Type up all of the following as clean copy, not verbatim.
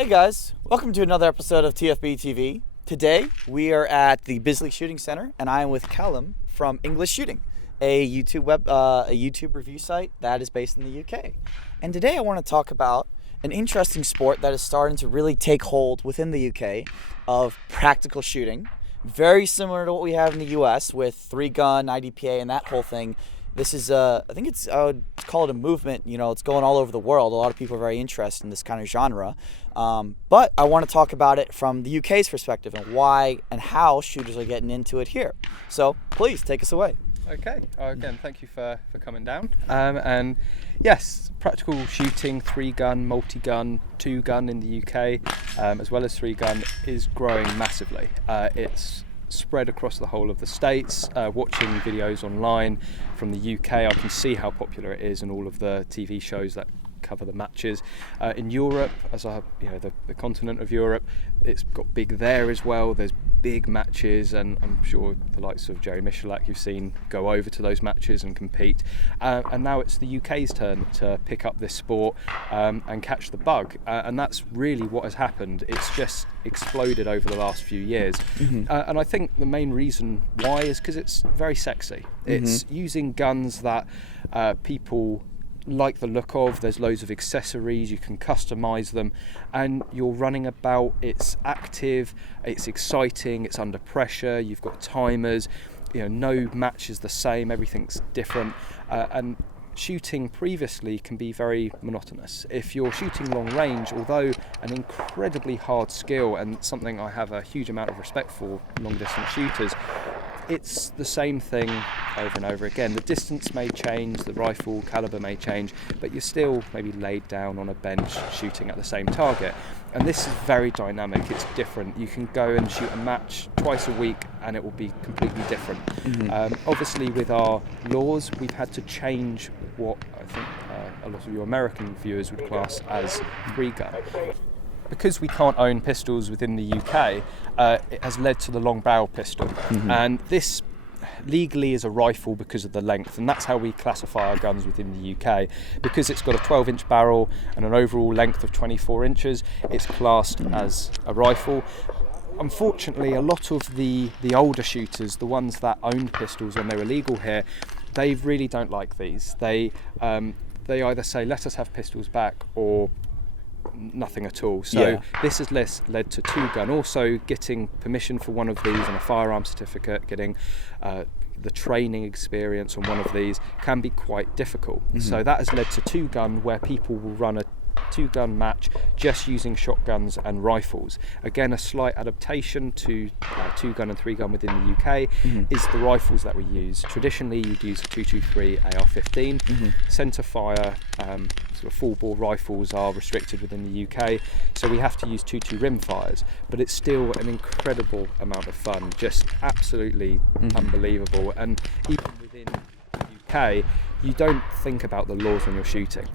Hey guys, welcome to another episode of TFB TV. Today we are at the Bisley Shooting Center, and I am with Callum from English Shooting, a YouTube review site that is based in the UK. And today I want to talk about an interesting sport that is starting to really take hold within the UK of practical shooting, very similar to what we have in the US with 3-gun, IDPA, and that whole thing. This is, I would call it a movement. You know, it's going all over the world. A lot of people are very interested in this kind of genre. But I want to talk about it from the UK's perspective and why and how shooters are getting into it here. So please take us away. Okay. Again, thank you for coming down. And yes, practical shooting, 3-gun, multi-gun, 2-gun in the UK, as well as 3-gun, is growing massively. It's spread across the whole of the States. Watching videos online from the UK, I can see how popular it is and all of the TV shows that cover the matches. In Europe, the continent of Europe, it's got big there as well. There's big matches, and I'm sure the likes of Jerry Michalak you've seen go over to those matches and compete. And now it's the UK's turn to pick up this sport and catch the bug. And that's really what has happened. It's just exploded over the last few years. Mm-hmm. And I think the main reason why is because it's very sexy. Mm-hmm. It's using guns that people like the look of. There's loads of accessories, you can customize them, and you're running about. It's active, it's exciting, it's under pressure, you've got timers, no match is the same, everything's different, and shooting previously can be very monotonous. If you're shooting long range, although an incredibly hard skill and something I have a huge amount of respect for, long distance shooters, it's the same thing over and over again. The distance may change, the rifle caliber may change, but you're still maybe laid down on a bench shooting at the same target. And this is very dynamic, it's different. You can go and shoot a match twice a week and it will be completely different. Mm-hmm. Obviously with our laws, we've had to change what I think a lot of your American viewers would class as 3-gun. Because we can't own pistols within the UK, it has led to the long barrel pistol. Mm-hmm. And this legally is a rifle because of the length, and that's how we classify our guns within the UK. Because it's got a 12-inch barrel and an overall length of 24 inches, it's classed as a rifle. Unfortunately, a lot of the older shooters, the ones that owned pistols when they were legal here, they really don't like these. They either say, let us have pistols back, or nothing at all. So This has led to 2-gun. Also getting permission for one of these and a firearm certificate, getting the training experience on one of these can be quite difficult. Mm-hmm. So that has led to 2-gun, where people will run a 2-gun match just using shotguns and rifles. Again, a slight adaptation to 2-gun and 3-gun within the UK is the rifles that we use. Traditionally, you'd use a 223 AR-15. Mm-hmm. Centre fire, sort of full-bore rifles are restricted within the UK, so we have to use 2.2 rim fires. But it's still an incredible amount of fun, just absolutely unbelievable. And even within the UK, you don't think about the laws when you're shooting.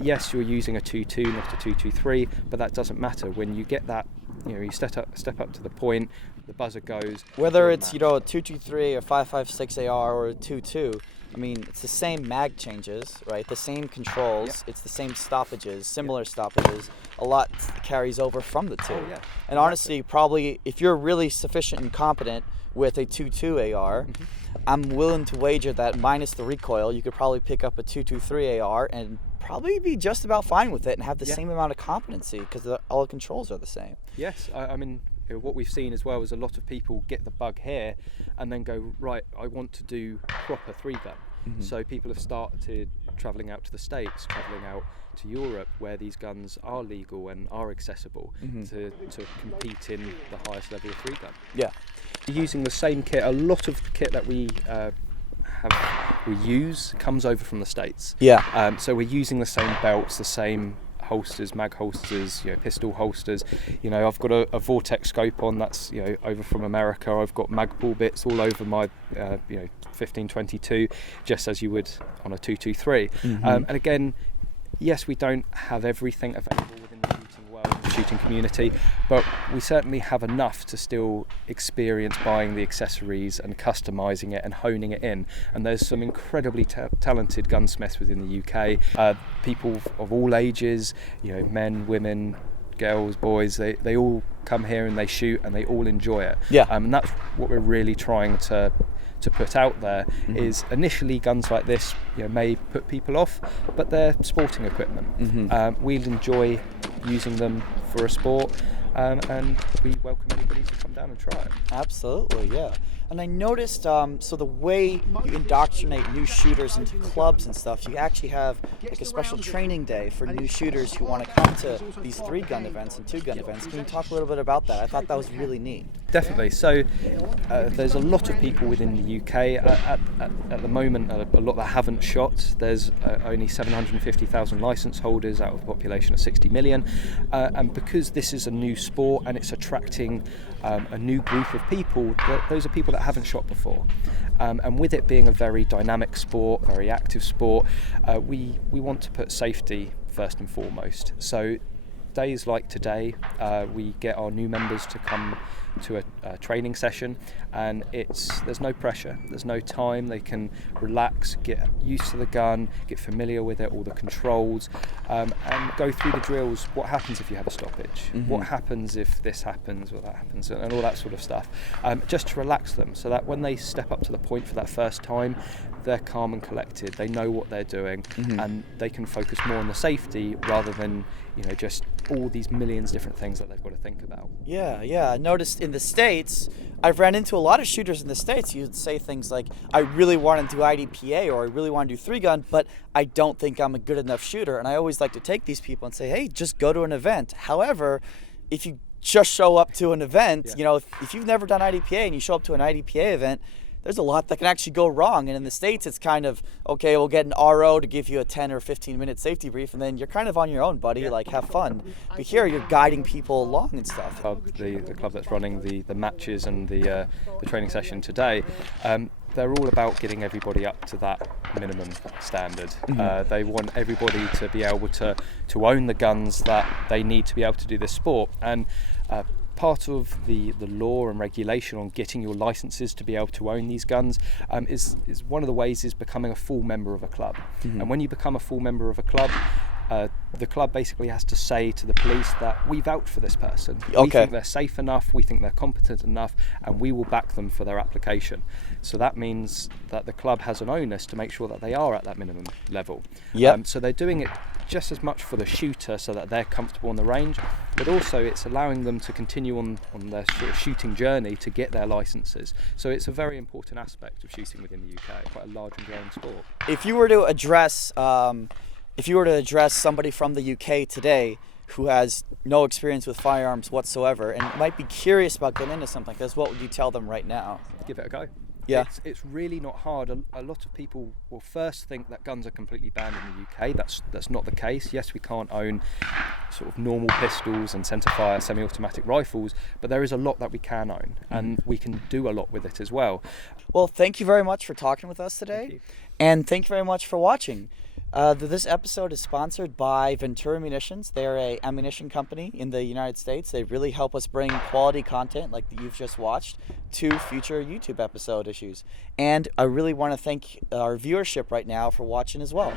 Yes, you're using a 2.2, not a 2.23, but that doesn't matter. When you get that, you step up to the point, the buzzer goes. Whether it's a 2.23 or 5.56 AR or a 2.2, I mean, it's the same mag changes, right? The same controls. Yep. It's the same stoppages, similar stoppages. A lot carries over from the two. Oh, yeah. And honestly, probably if you're really sufficient and competent with a 2.2 AR, I'm willing to wager that minus the recoil, you could probably pick up a 2.23 AR and probably be just about fine with it and have the same amount of competency because all the controls are the same. Yes, I mean, what we've seen as well is a lot of people get the bug here and then go, right, I want to do proper 3-gun. Mm-hmm. So people have started travelling out to the States, travelling out to Europe, where these guns are legal and are accessible to compete in the highest level of 3-gun. Yeah. Using the same kit, a lot of the kit that we use comes over from the States. Yeah. So we're using the same belts, the same holsters, mag holsters, pistol holsters. I've got a Vortex scope on that's over from America. I've got Magpul bits all over my 1522, just as you would on a 223. And again, yes, we don't have everything available within the shooting world, the shooting community, but we certainly have enough to still experience buying the accessories and customizing it and honing it in. And there's some incredibly talented gunsmiths within the UK, people of all ages, men, women, girls, boys, they all come here and they shoot and they all enjoy it. Yeah. And that's what we're really trying to put out there. Is initially guns like this may put people off, but they're sporting equipment. We'll enjoy using them for a sport, and we welcome anybody to come down and try it. Absolutely, yeah. And I noticed, so the way you indoctrinate new shooters into clubs and stuff, you actually have like a special training day for new shooters who want to come to these 3-gun events and 2-gun events. Can you talk a little bit about that? I thought that was really neat. Definitely. So there's a lot of people within the UK at the moment, a lot that haven't shot. There's only 750,000 licence holders out of a population of 60 million. And because this is a new sport and it's attracting a new group of people, those are people that haven't shot before. And with it being a very dynamic sport, very active sport, we want to put safety first and foremost. So days like today, we get our new members to come to a training session, and there's no pressure, there's no time. They can relax, get used to the gun, get familiar with it, all the controls, and go through the drills. What happens if you have a stoppage? What happens if this happens or that happens, and all that sort of stuff, just to relax them, so that when they step up to the point for that first time, they're calm and collected, they know what they're doing, and they can focus more on the safety rather than just all these millions of different things that they've got to think about. Yeah. I noticed in the States, I've ran into a lot of shooters in the States. You'd say things like, I really want to do IDPA or I really want to do 3-gun, but I don't think I'm a good enough shooter. And I always like to take these people and say, hey, just go to an event. However, if you just show up to an event, if you've never done IDPA and you show up to an IDPA event, there's a lot that can actually go wrong. And in the States, it's kind of, okay, we'll get an RO to give you a 10 or 15-minute safety brief, and then you're kind of on your own, buddy, like have fun. But here, you're guiding people along and stuff. The club that's running the matches and the training session today, they're all about getting everybody up to that minimum standard. They want everybody to be able to own the guns that they need to be able to do this sport. And part of the law and regulation on getting your licenses to be able to own these guns is one of the ways is becoming a full member of a club. And when you become a full member of a club, the club basically has to say to the police that we vouch for this person. We think they're safe enough, we think they're competent enough, and we will back them for their application. So that means that the club has an onus to make sure that they are at that minimum level. So they're doing it just as much for the shooter so that they're comfortable on the range, but also it's allowing them to continue on their sort of shooting journey to get their licenses. So it's a very important aspect of shooting within the UK, quite a large and growing sport. If you were to address somebody from the UK today who has no experience with firearms whatsoever and might be curious about getting into something like this, what would you tell them right now? Give it a go. Yeah. It's really not hard. A lot of people will first think that guns are completely banned in the UK. That's not the case. Yes, we can't own sort of normal pistols and centre-fire semi-automatic rifles, but there is a lot that we can own, and we can do a lot with it as well. Well, thank you very much for talking with us today, and thank you very much for watching. This episode is sponsored by Ventura Munitions. They're a ammunition company in the United States. They really help us bring quality content like you've just watched to future YouTube episode issues. And I really want to thank our viewership right now for watching as well.